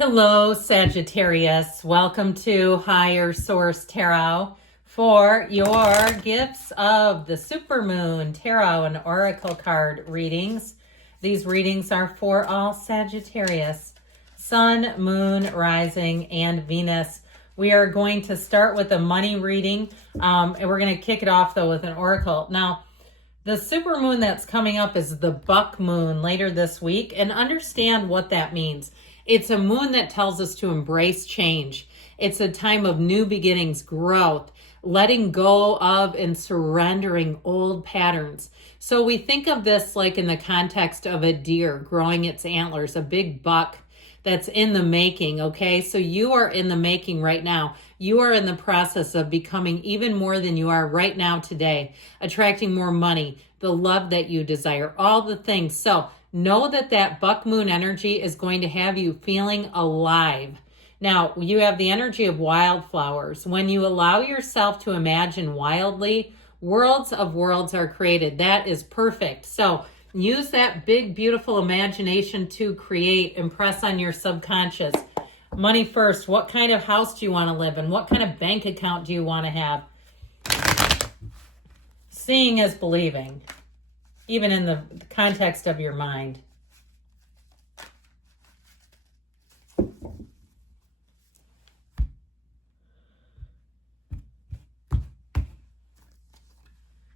Hello, Sagittarius. Welcome to Higher Source Tarot for your gifts of the Supermoon Tarot and Oracle card readings. These readings are for all Sagittarius, Sun, Moon, Rising, and Venus. We are going to start with a money reading, and we're going to kick it off, though, with an Oracle. Now, the supermoon that's coming up is the buck moon later this week, and understand what that means. It's a moon that tells us to embrace change. It's a time of new beginnings, growth, letting go of and surrendering old patterns. So we think of this like in the context of a deer growing its antlers, a big buck that's in the making, okay? So you are in the making right now. You are in the process of becoming even more than you are right now today, attracting more money, the love that you desire, all the things. So know that that buck moon energy is going to have you feeling alive. Now, you have the energy of wildflowers. When you allow yourself to imagine wildly, worlds of worlds are created. That is perfect. So use that big, beautiful imagination to create, impress on your subconscious. Money first. What kind of house do you want to live in? What kind of bank account do you want to have? Seeing is believing, even in the context of your mind.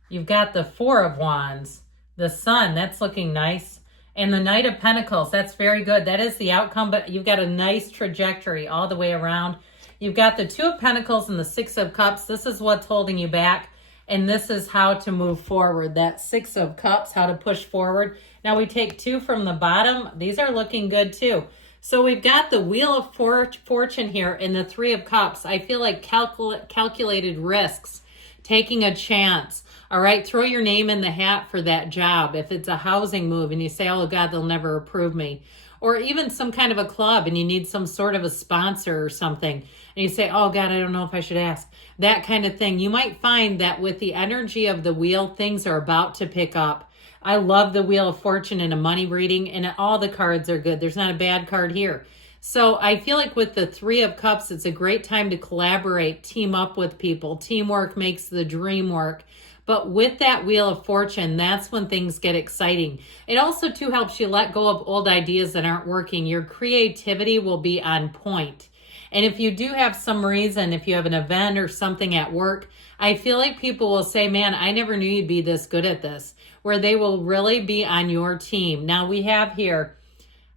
You've got the Four of Wands, the Sun, that's looking nice, and the Knight of Pentacles, that's very good. That is the outcome, but you've got a nice trajectory all the way around. You've got the Two of Pentacles and the Six of Cups. This is what's holding you back, and this is how to move forward. That Six of Cups, how to push forward. Now we take two from the bottom. These are looking good too. So we've got the Wheel of Fortune here and the Three of Cups. I feel like calculated risks, taking a chance. All right, throw your name in the hat for that job. If it's a housing move and you say, oh God, they'll never approve me. Or even some kind of a club and you need some sort of a sponsor or something. And you say, oh God, I don't know if I should ask. That kind of thing. You might find that with the energy of the wheel, things are about to pick up. I love the Wheel of Fortune in a money reading, and all the cards are good. There's not a bad card here. So I feel like with the Three of Cups, it's a great time to collaborate, team up with people. Teamwork makes the dream work. But with that Wheel of Fortune, that's when things get exciting. It also, too, helps you let go of old ideas that aren't working. Your creativity will be on point. And if you do have some reason, if you have an event or something at work, I feel like people will say, man, I never knew you'd be this good at this, where they will really be on your team. Now we have here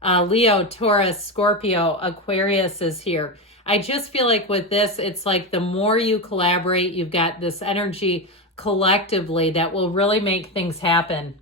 Leo, Taurus, Scorpio, Aquarius is here. I just feel like with this, it's like the more you collaborate, you've got this energy collectively that will really make things happen.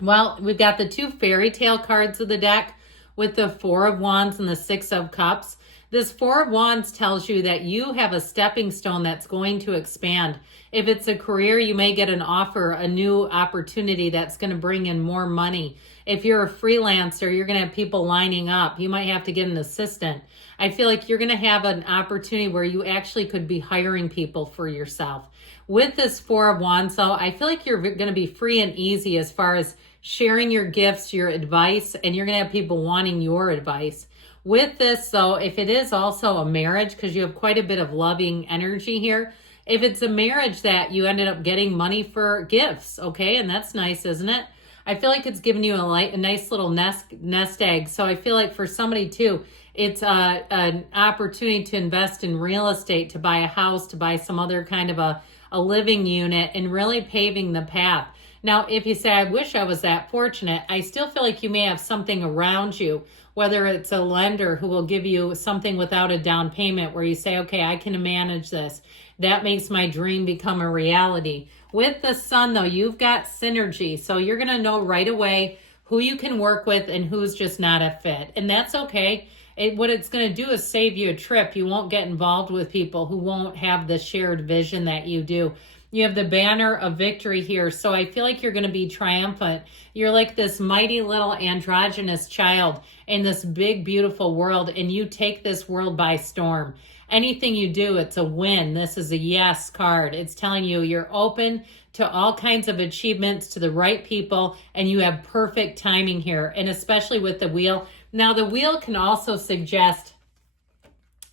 Well, we've got the two fairy tale cards of the deck with the Four of Wands and the Six of Cups. This Four of Wands tells you that you have a stepping stone that's going to expand. If it's a career, you may get an offer, a new opportunity that's going to bring in more money. If you're a freelancer, you're going to have people lining up. You might have to get an assistant. I feel like you're going to have an opportunity where you actually could be hiring people for yourself. With this Four of Wands, though, I feel like you're going to be free and easy as far as sharing your gifts, your advice, and you're going to have people wanting your advice. With this, though, if it is also a marriage, because you have quite a bit of loving energy here, if it's a marriage that you ended up getting money for gifts, okay, and that's nice, isn't it? I feel like it's giving you a nice little nest egg. So I feel like for somebody, too, it's an opportunity to invest in real estate, to buy a house, to buy some other kind of a living unit, and really paving the path. Now, if you say, I wish I was that fortunate, I still feel like you may have something around you, whether it's a lender who will give you something without a down payment where you say, okay, I can manage this. That makes my dream become a reality. With the Sun, though, you've got synergy. So you're going to know right away who you can work with and who's just not a fit. And that's okay. What it's going to do is save you a trip. You won't get involved with people who won't have the shared vision that you do. You have the banner of victory here. So I feel like you're going to be triumphant. You're like this mighty little androgynous child in this big, beautiful world, and you take this world by storm. Anything you do, it's a win. This is a yes card. It's telling you you're open to all kinds of achievements, to the right people, and you have perfect timing here. And especially with the wheel, Now, the wheel can also suggest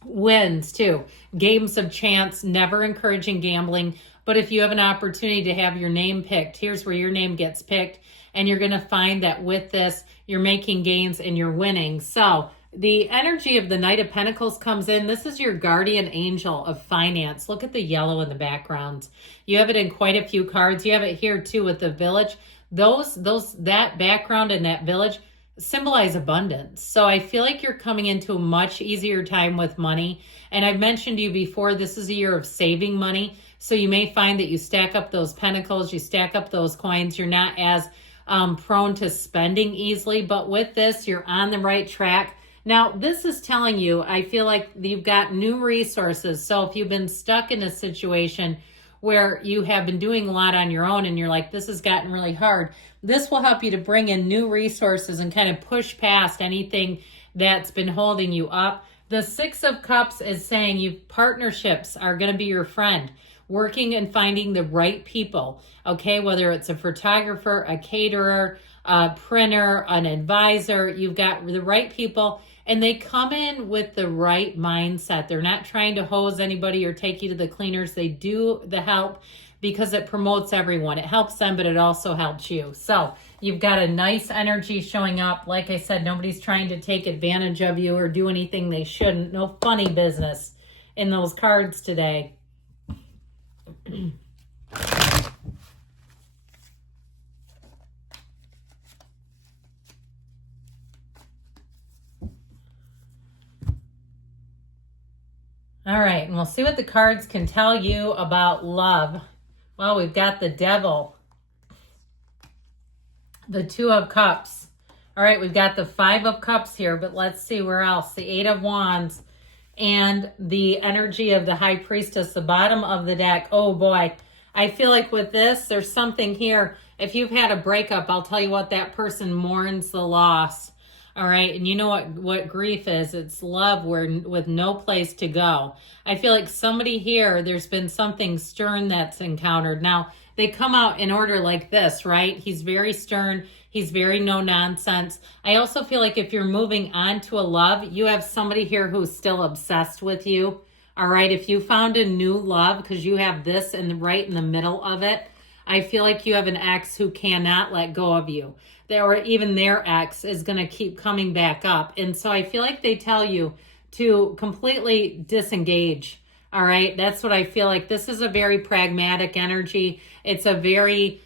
wins too. Games of chance, never encouraging gambling. But if you have an opportunity to have your name picked, here's where your name gets picked. And you're going to find that with this, you're making gains and you're winning. So the energy of the Knight of Pentacles comes in. This is your guardian angel of finance. Look at the yellow in the background. You have it in quite a few cards. You have it here too with the village. That background and that village symbolize abundance. So I feel like you're coming into a much easier time with money. And I've mentioned to you before, this is a year of saving money. So you may find that you stack up those pentacles, you stack up those coins. You're not as prone to spending easily, but with this, you're on the right track. Now, this is telling you, I feel like you've got new resources. So if you've been stuck in a situation where you have been doing a lot on your own and you're like, this has gotten really hard, this will help you to bring in new resources and kind of push past anything that's been holding you up. The Six of Cups is saying partnerships are going to be your friend. Working and finding the right people, okay? Whether it's a photographer, a caterer, a printer, an advisor, you've got the right people, and they come in with the right mindset. They're not trying to hose anybody or take you to the cleaners. They do the help because it promotes everyone. It helps them, but it also helps you. So you've got a nice energy showing up. Like I said, nobody's trying to take advantage of you or do anything they shouldn't. No funny business in those cards today. All right, and we'll see what the cards can tell you about love. Well, we've got the Devil, the Two of Cups. All right, we've got the Five of Cups here, but let's see where else. The Eight of Wands and the energy of the High Priestess, the bottom of the deck. Oh boy, I feel like with this, there's something here. If you've had a breakup, I'll tell you what, that person mourns the loss. All right, and you know what grief is? It's love with no place to go. I feel like somebody here, there's been something stern that's encountered. Now, they come out in order like this, right? He's very stern. He's very no nonsense. I also feel like if you're moving on to a love, you have somebody here who's still obsessed with you. All right, if you found a new love, because you have this right in the middle of it, I feel like you have an ex who cannot let go of you. Or even their ex is going to keep coming back up. And so I feel like they tell you to completely disengage. All right, that's what I feel like. This is a very pragmatic energy. It's a very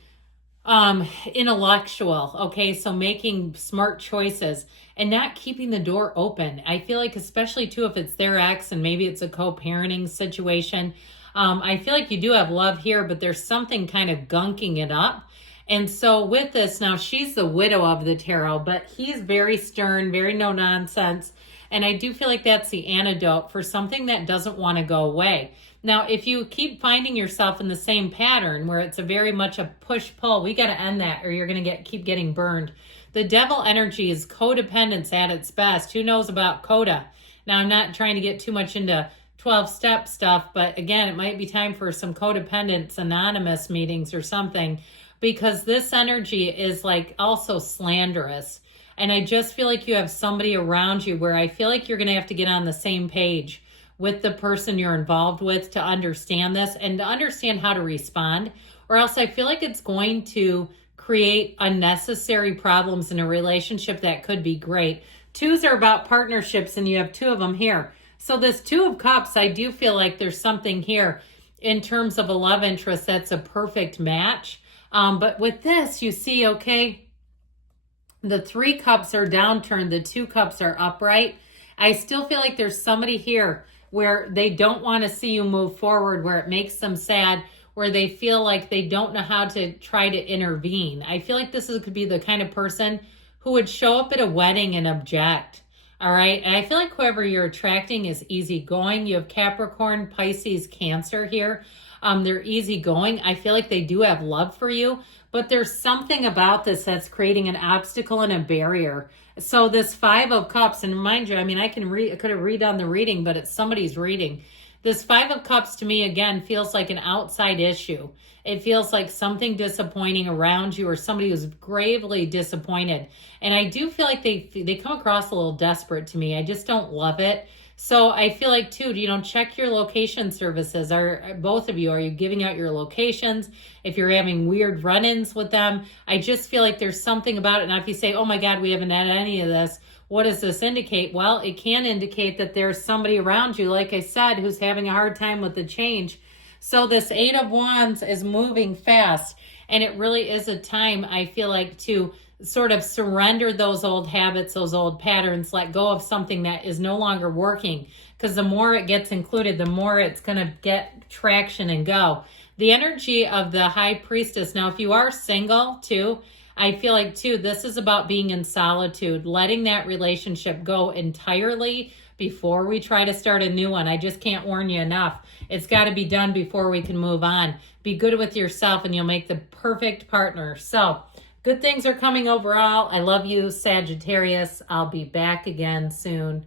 intellectual, okay? So making smart choices and not keeping the door open. I feel like especially too if it's their ex and maybe it's a co-parenting situation, I feel like you do have love here, but there's something kind of gunking it up. And so with this, now she's the widow of the tarot, but he's very stern, very no nonsense. And I do feel like that's the antidote for something that doesn't want to go away. Now, if you keep finding yourself in the same pattern where it's a very much a push-pull, we got to end that or you're going to keep getting burned. The Devil energy is codependence at its best. Who knows about coda? Now, I'm not trying to get too much into 12-step stuff, but again, it might be time for some codependence anonymous meetings or something, because this energy is like also slanderous. And I just feel like you have somebody around you where I feel like you're going to have to get on the same page with the person you're involved with to understand this and to understand how to respond, or else I feel like it's going to create unnecessary problems in a relationship that could be great. Twos are about partnerships and you have two of them here. So this Two of Cups, I do feel like there's something here in terms of a love interest that's a perfect match. But with this, you see, okay, the Three Cups are downturned. The Two Cups are upright. I still feel like there's somebody here where they don't want to see you move forward, where it makes them sad, where they feel like they don't know how to try to intervene. I feel like could be the kind of person who would show up at a wedding and object. All right. And I feel like whoever you're attracting is easygoing. You have Capricorn, Pisces, Cancer here. They're easygoing. I feel like they do have love for you, but there's something about this that's creating an obstacle and a barrier. So this Five of Cups, and remind you, I mean, I could have read on the reading, but it's somebody's reading. This Five of Cups to me, again, feels like an outside issue. It feels like something disappointing around you or somebody who's gravely disappointed. And I do feel like they come across a little desperate to me. I just don't love it. So I feel like, too, check your location services. Are both of you, are you giving out your locations? If you're having weird run-ins with them, I just feel like there's something about it. Now, if you say, oh my God, we haven't had any of this, what does this indicate? Well, it can indicate that there's somebody around you, like I said, who's having a hard time with the change. So this Eight of Wands is moving fast, and it really is a time, I feel like, to sort of surrender those old habits, those old patterns, let go of something that is no longer working. Because the more it gets included, the more it's going to get traction and go. The energy of the High Priestess. Now, if you are single too, I feel like too, this is about being in solitude, letting that relationship go entirely before we try to start a new one. I just can't warn you enough. It's got to be done before we can move on. Be good with yourself and you'll make the perfect partner. So, good things are coming overall. I love you, Sagittarius. I'll be back again soon.